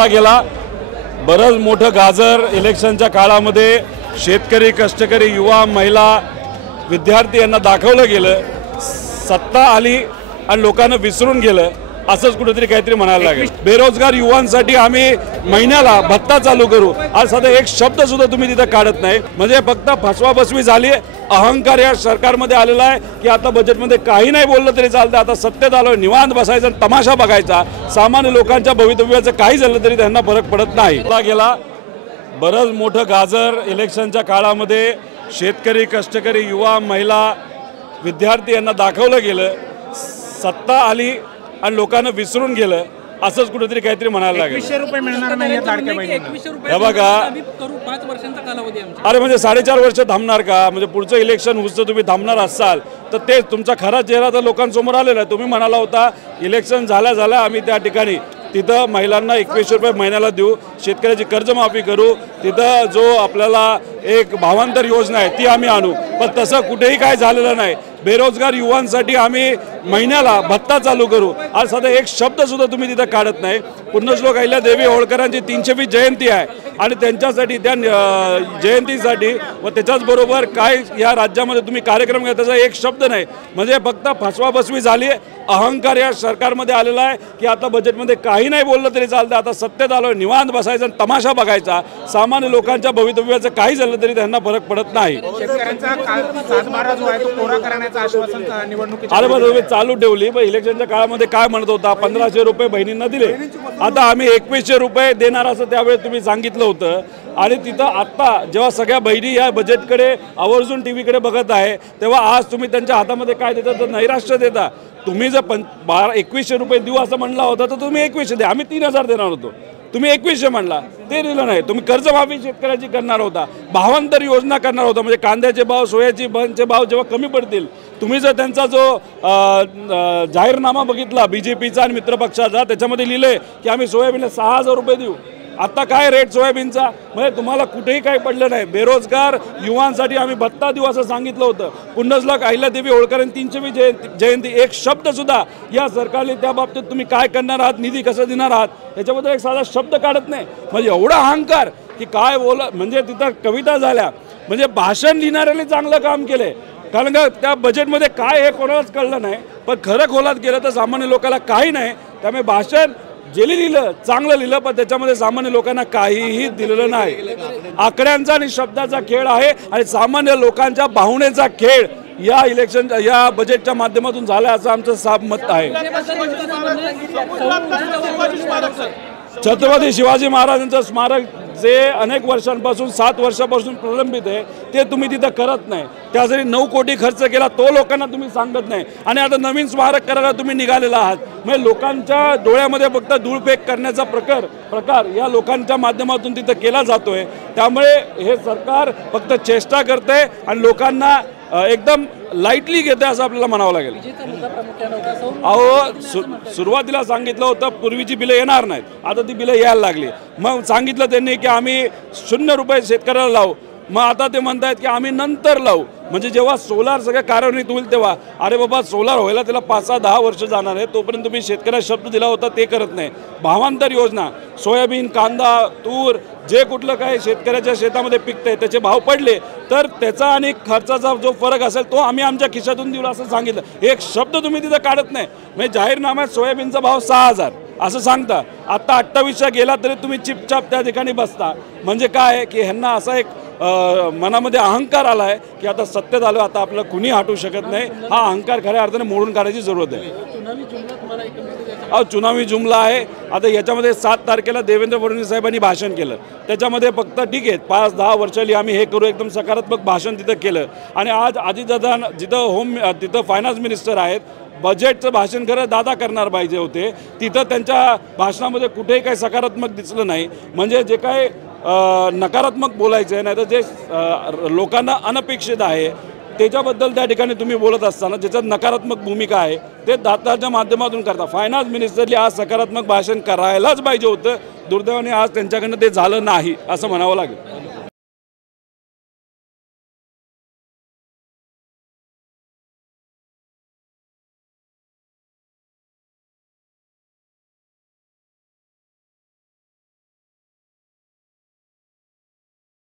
घेतला गेला। बरंच मोठं गाजर इलेक्शनच्या काळामध्ये शेतकरी, कष्टकरी, युवा, महिला, विद्यार्थी यांना दाखवलं गेलं। सत्ता आली आणि लोकांना विसरून गेलं असंच कुठेतरी काहीतरी म्हणायला लागेल। बेरोजगार युवांसाठी आम्ही महिन्याला भत्ता चालू करू, आज साधा एक शब्द सुद्धा तुम्ही तिथं काढत नाही। म्हणजे फक्त फसवाफसवी झाली, अहंकार या सरकारमध्ये आलेला आहे की आता बजेटमध्ये काही नाही बोललं तरी चालतं, आता सत्तेत आलोय, निवांत बसायचं, तमाशा बघायचा। सामान्य लोकांच्या भवितव्याचं काही झालं तरी त्यांना फरक पडत नाही। गेला बरंच मोठं गाजर इलेक्शनच्या काळामध्ये शेतकरी, कष्टकरी, युवा, महिला, विद्यार्थी यांना दाखवलं गेलं। सत्ता आली आणि लोकांना विसरून गेलं असंच कुठेतरी काहीतरी म्हणायला लागेल। 2100 रुपये मिळणार नाही लाडक्या बहिणींना। हे बघा, आम्ही करू 5 वर्षांचा कालावधी आमचा। अरे म्हणजे 4.5 वर्ष थांबणार का? म्हणजे पुढचं इलेक्शन होतं तुम्ही थांबणार असाल तर ते तुमचा खरा चेहरा तर लोकांसमोर आलेला आहे। तुम्ही म्हणाला होता इलेक्शन झाल्या आम्ही त्या ठिकाणी तिथं महिलांना 2100 रुपये महिन्याला देऊ, शेतकऱ्याची कर्जमाफी करू, तिथं जो आपल्याला एक भावांतर योजना आहे ती आम्ही आणू, पण तसं कुठेही काय झालेलं नाही। बेरोजगार युवांसाठी आम्ही महिन्याला भत्ता चालू करू, आज साधा एक शब्द सुद्धा तुम्ही तिथं काढत नाही। पुण्यश्लोक अहिल्यादेवी होळकरांची 320 जयंती आहे आणि त्यांच्यासाठी त्या जयंतीसाठी व त्याच्याचबरोबर काय या राज्यामध्ये तुम्ही कार्यक्रम घ्या त्याचा एक शब्द नाही। म्हणजे फक्त फसवाफसवी झाली, अहंकार या सरकारमध्ये आलेला आहे की आता बजेटमध्ये काही नाही बोललं तरी चालतं, आता सत्तेत आलोय, निवांत बसायचं, तमाशा बघायचा। सामान्य लोकांच्या भवितव्याचं काही झालं तरी त्यांना फरक पडत नाही। शेतकऱ्यांचा 7/12 जो आहे तो कोरा करण्याचं आश्वासन निवडणुकीच्या अरे बरं तुम्ही चालू ठेवली, पण इलेक्शनच्या काळामध्ये काय म्हणत होता 1500 रुपये बहिणींना दिले, आता आम्ही 2100 रुपये देणार असं त्यावेळेस तुम्ही सांगितलं होतं। आणि तिथं आत्ता जेव्हा सगळ्या बहिणी या बजेटकडे आवर्जून टीव्हीकडे बघत आहे तेव्हा आज तुम्ही त्यांच्या हातामध्ये काय देता तर नैराश्य देता। तुम्ही जर 2100 रुपये देऊ असं म्हणला होता तर तुम्ही 2100 द्या, आम्ही 3000 देणार होतो, तुम्ही 2100 म्हणला, ते दिलं नाही। तुम्ही कर्जमाफी शेतकऱ्याची करणार होता, भावांतर योजना करणार होता, म्हणजे कांद्याचे भाव, सोयाचे भाव जेव्हा कमी पडतील, तुम्ही जर त्यांचा जो जाहीरनामा बघितला बीजेपीचा आणि मित्रपक्षाचा त्याच्यामध्ये लिहिलंय की आम्ही सोयाबीनला 6000 रुपये देऊ। आता काय रेट सोयाबीनचा, म्हणजे तुम्हाला कुठेही काही पडलं नाही। बेरोजगार युवांसाठी आम्ही भत्ता देऊ असं सांगितलं होतं। पुण्यश्लोक अहिल्यादेवी होळकरांची 320 जयंती, एक शब्द सुद्धा या सरकारने त्या बाबतीत तुम्ही काय करणार आहात, निधी कसं देणार आहात याच्याबद्दल एक साधा शब्द काढत नाही। म्हणजे एवढा अहंकार की काय बोला, म्हणजे तिथं कविता झाल्या, म्हणजे भाषण लिहिणाऱ्याने चांगलं काम केलंय, कारण का त्या बजेटमध्ये काय हे कोणालाच कळलं नाही। पण खरं खोलात गेलं तर सामान्य लोकांना काही नाही, त्यामुळे भाषण जे लिहिलं चांगलं लिहिलं पण त्याच्यामध्ये सामान्य लोकांना काहीही दिलेलं नाही। आकड्यांचा आणि शब्दाचा खेळ आहे आणि सामान्य लोकांच्या भावनेचा खेळ या इलेक्शन या बजेटच्या माध्यमातून झाला असं आमचं साफ मत आहे। छत्रपती शिवाजी महाराजांचं स्मारक जे अनेक वर्षांपासून 7 वर्षापासून प्रलंबित आहे ते तुम्ही तिथं करत नाही। त्यासाठी 9 कोटी खर्च केला तो लोकांना तुम्ही सांगत नाही आणि आता नवीन स्मारक करायला तुम्ही निघालेला आहात। म्हणजे लोकांच्या डोळ्यामध्ये फक्त धूळफेक करण्याचा प्रकार या लोकांच्या माध्यमातून तिथं केला जातोय। त्यामुळे हे सरकार फक्त चेष्टा करते आणि लोकांना एकदम लाईटली घेते असं आपल्याला म्हणावं लागेल। अहो सुरुवातीला सांगितलं होतं पूर्वीची बिलं येणार नाहीत, आता ती बिलं यायला लागली। मग सांगितलं त्यांनी की आम्ही 0 रुपये शेतकऱ्याला लावू, मग आता ते म्हणतायत की आम्ही नंतर लावू। म्हणजे जेव्हा सोलार सगळ्या कार्यान्वित होईल तेव्हा, अरे बाबा सोलार व्हायला त्याला 5-10 वर्ष जाणार आहे, तोपर्यंत तुम्ही शेतकऱ्याला शब्द दिला होता ते करत नाही। भावांतर योजना, सोयाबीन, कांदा, तूर जे कुठलं काय शेतकऱ्याच्या शेतामध्ये पिकतंय त्याचे भाव पडले तर त्याचा आणि खर्चाचा जो फरक असेल तो आम्ही आमच्या खिशातून देऊ असं सांगितलं। एक शब्द तुम्ही तिथं काढत नाही। म्हणजे जाहीरनाम्यात सोयाबीनचा भाव 6000 असं सांगता, आता 28चा गेला तरी तुम्ही चिपचाप त्या ठिकाणी बसता। म्हणजे काय की ह्यांना असा एक मनामध्ये अहंकार आला आहे की आता सत्तेत आलो, आता आपल्याला कुणी हटवू शकत नाही। हा अहंकार खऱ्या अर्थाने मोडून काढायची जरूरत आहे। चुनावी जुमला आहे। आता याच्यामध्ये 7 तारखेला देवेंद्र फडणवीस साहेबांनी भाषण केलं, त्याच्यामध्ये फक्त ठीक आहे 5-10 वर्षांनी आम्ही हे करू एकदम सकारात्मक भाषण तिथं केलं। आणि आज अजितदादा तिथं फायनान्स मिनिस्टर आहेत, बजेटचं भाषण खरं दादा करणार पाहिजे होते, तिथं त्यांच्या भाषणामध्ये कुठेही काही सकारात्मक दिसलं नाही। म्हणजे जे काय नकारात्मक बोलायचं आहे नाही तर जे लोकांना अनपेक्षित आहे त्याच्याबद्दल त्या ठिकाणी तुम्ही बोलत असताना ज्याच्यात नकारात्मक भूमिका आहे ते दाताच्या माध्यमातून करता। फायनान्स मिनिस्टरली आज सकारात्मक भाषण करायलाच पाहिजे होतं, दुर्दैवाने आज त्यांच्याकडनं ते झालं नाही असं म्हणावं लागेल।